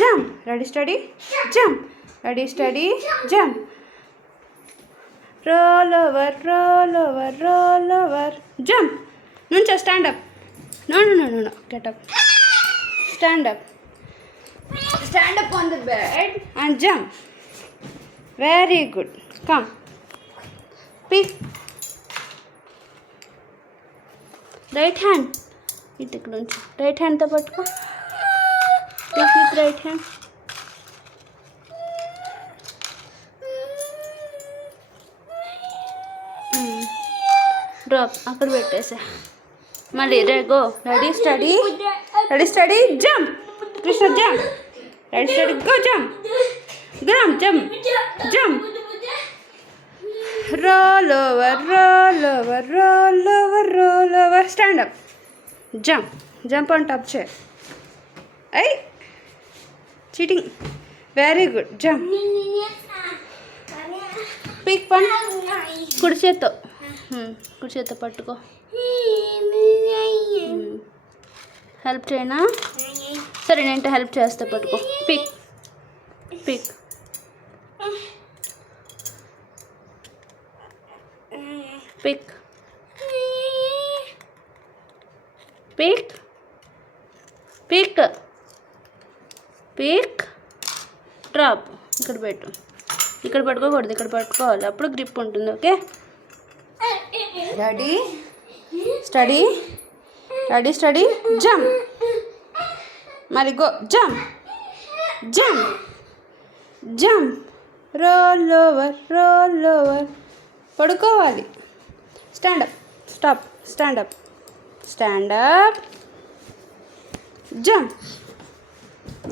jump. Ready, steady, jump. Ready, steady, jump. Roll over, roll over, roll over. Jump. Nuncha, stand up. No. Get up. Stand up. Stand up on the bed and jump. Very good. Come. Pick. Right hand. Right hand తో పట్టుకో. Pick with right hand. Drop అక్కడ పెట్టేసా. మళ్ళీ go. Ready steady, ready steady, jump. Krishna jump. Ready steady, go, jump. Gram jump, jump. Roll over, roll over, roll over, roll over. Stand up. Jump. Jump on top chair. Ay. Cheating. Very good. Jump. Pick one. కుడి చేత్తో పట్టుకో. హెల్ప్ చేయనా? సరే నేను help చేస్తా. పట్టుకో. Pick pick pick pick pick pick drop. ఇక్కడ పెట్టు. ఇక్కడ పట్టుకోకూడదు, ఇక్కడ పట్టుకోవాలి, అప్పుడు గ్రిప్ ఉంటుంది. Okay. Ready steady, ready steady, jump. మరి go. Jump, jump, jump. Roll over, roll over. పడుకోవాలి. Stand up, stop, stand up, stand up, jump.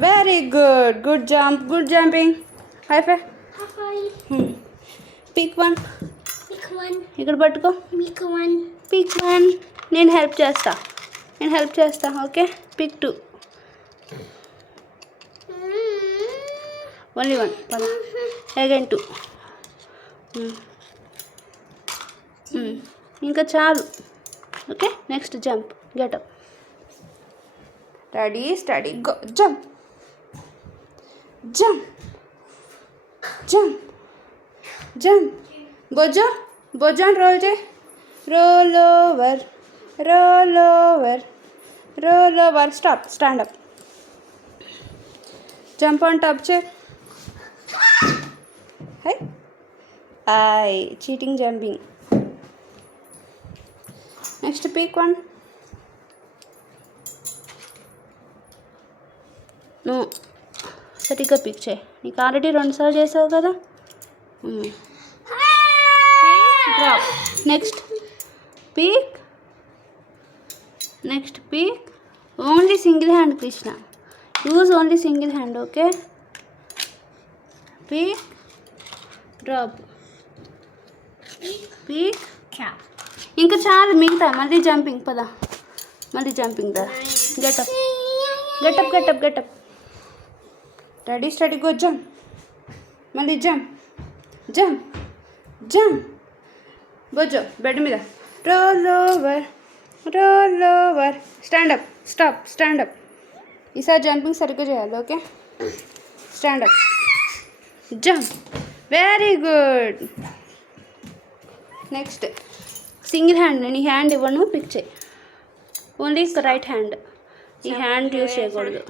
Very good. Good jump, good jumping. High five. Pick one. ఇక్కడ పట్టుకో. Pick one. నేను help చేస్తా. Okay. Pick two. Only one. Again two. ఇంకా చాలు. Okay. Next jump. Get up. Ready steady, go. Jump, jump, jump, jump. బొజ్జో అని roll చేయి. Roll over, roll over, roll over. Stop. Stand up. Jump on top chair. High. I cheating jumping. Next pick one. నువ్వు సరిగ్గా పిక్ చేయి. నీకు ఆల్రెడీ 2 సార్లు చేసావు కదా. Drop. Next pick. Next pick. Only single hand Krishna. Use only single hand. Okay. Pick, drop, pick. ఇంకా చాలు. మిగతా మళ్ళీ జంపింగ్. పదా మళ్ళీ జంపింగ్. దా. Get up, get up, get up, get up. Ready steady, go. Jump. మళ్ళీ జంప్, జంప్, జంప్. బొజ్జో బెడ్ మీద. Roll over, roll over. Stand up, stop, stand up. ఈసారి జంపింగ్ సరిగ్గా చేయాలి. Okay. Stand up, jump. Very good. Next single hand. నేను ఈ హ్యాండ్ ఇవ్వను. Pick చేయి. Only right hand. ఈ హ్యాండ్ యూజ్ చేయకూడదు.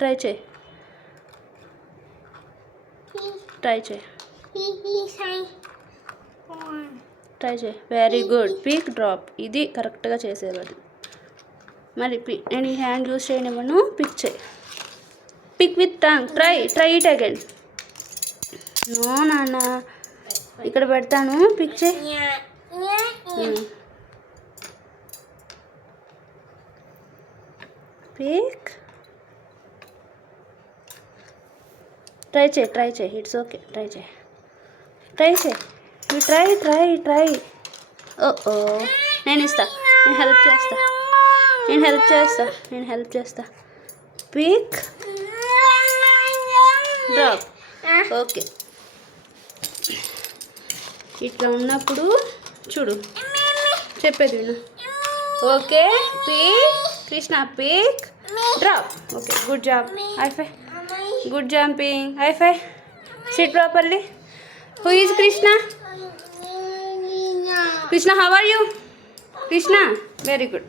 ట్రై చేయి, ట్రై చేయి, ట్రై చేయి. Very good. Pick, drop. ఇది కరెక్ట్గా చేసేవాడు. మరి నేను ఈ హ్యాండ్ యూజ్ చేయనివ్వను. పిక్ చేయి. Pick with tongue. Try it again. No నాన్న, ఇక్కడ పెడతాను. పిక్ చేయి. పిక్. ట్రై చేయి. It's okay. ట్రై చేయి. ట్రై. ఓ నేను ఇస్తా. నేను హెల్ప్ చేస్తా. Pick, drop. ఓకే. ఇట్లా ఉన్నప్పుడు చూడు, చెప్పేది విను. Okay. Pick, Krishna, pick, drop. Okay, good job. High five. Good jumping. High five. Sit properly. Who is Krishna? Krishna, how are you? Krishna, very good.